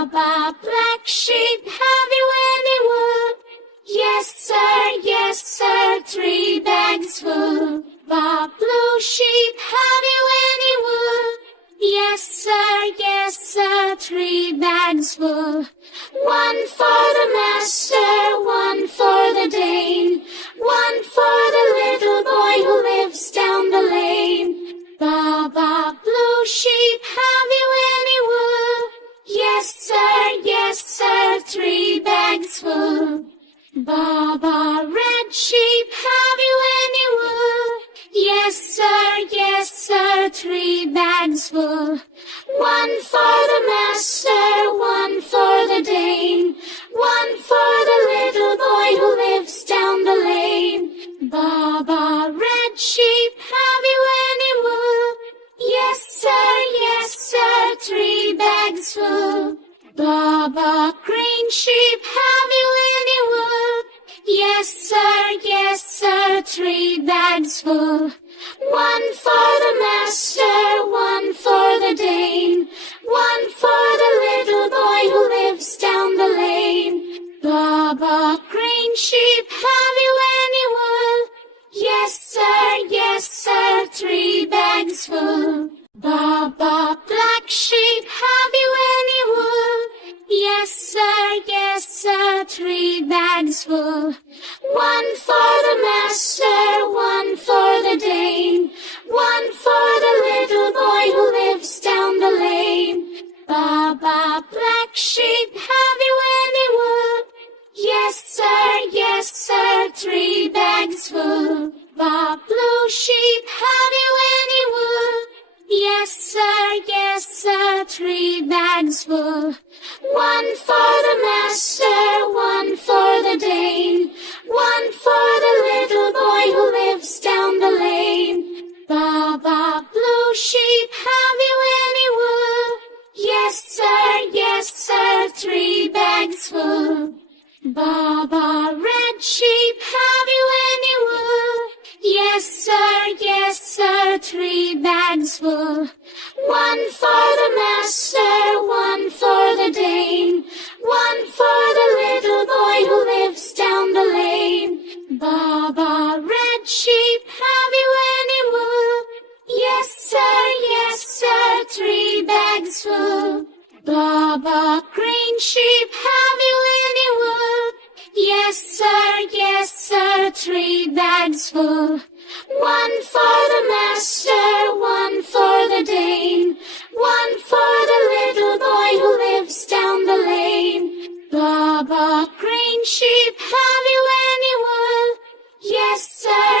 Baba, black sheep, have you any wool? Yes sir, 3 bags full. Bob, blue sheep, have you any wool? Yes sir, 3 bags full. 1 for the master, 1 for the Dane, 1 for the little boy who lives down the lane. Baba, blue sheep, have you any wool? Yes sir, 3 bags full. Baba, red sheep, have you any wool? Yes sir, 3 bags full. 1 for the master, 1 for the Dane, 1 for the little boy who lives down the lane. Baba, red sheep, have you any wool? Yes sir, 3 bags full. Baba, green sheep, have you any wool? Yes sir, 3 bags full. 1 for the master, 1 for the Dane, 1 for the little boy who lives down the lane. Baba, green sheep, have you any wool? Yes sir, 3 bags full. Baba, black sheep, have you any wool? Yes sir, 3 bags full. 1 for the master, 1 for the Dane, 1 for the little boy who lives down the lane. Baba, black sheep, have you any wool? Yes sir, 3 bags full. Bob, blue sheep, have you any wool? Yes sir, 3 bags full. 1 for the master, 1 for the Dane, 1 for the little boy who lives down the lane. Baba, blue sheep, have you any wool? Yes sir, 3 bags full. Baba, red sheep, have you any wool? Yes sir, 3 bags full. 1 for the master, 1 for the Dane, 1 for the little boy who lives down the lane. Baba, red sheep, have you any wool? Yes sir, 3 bags full. Baba, green sheep, have you any wool? Yes sir, 3 bags full. 1 for the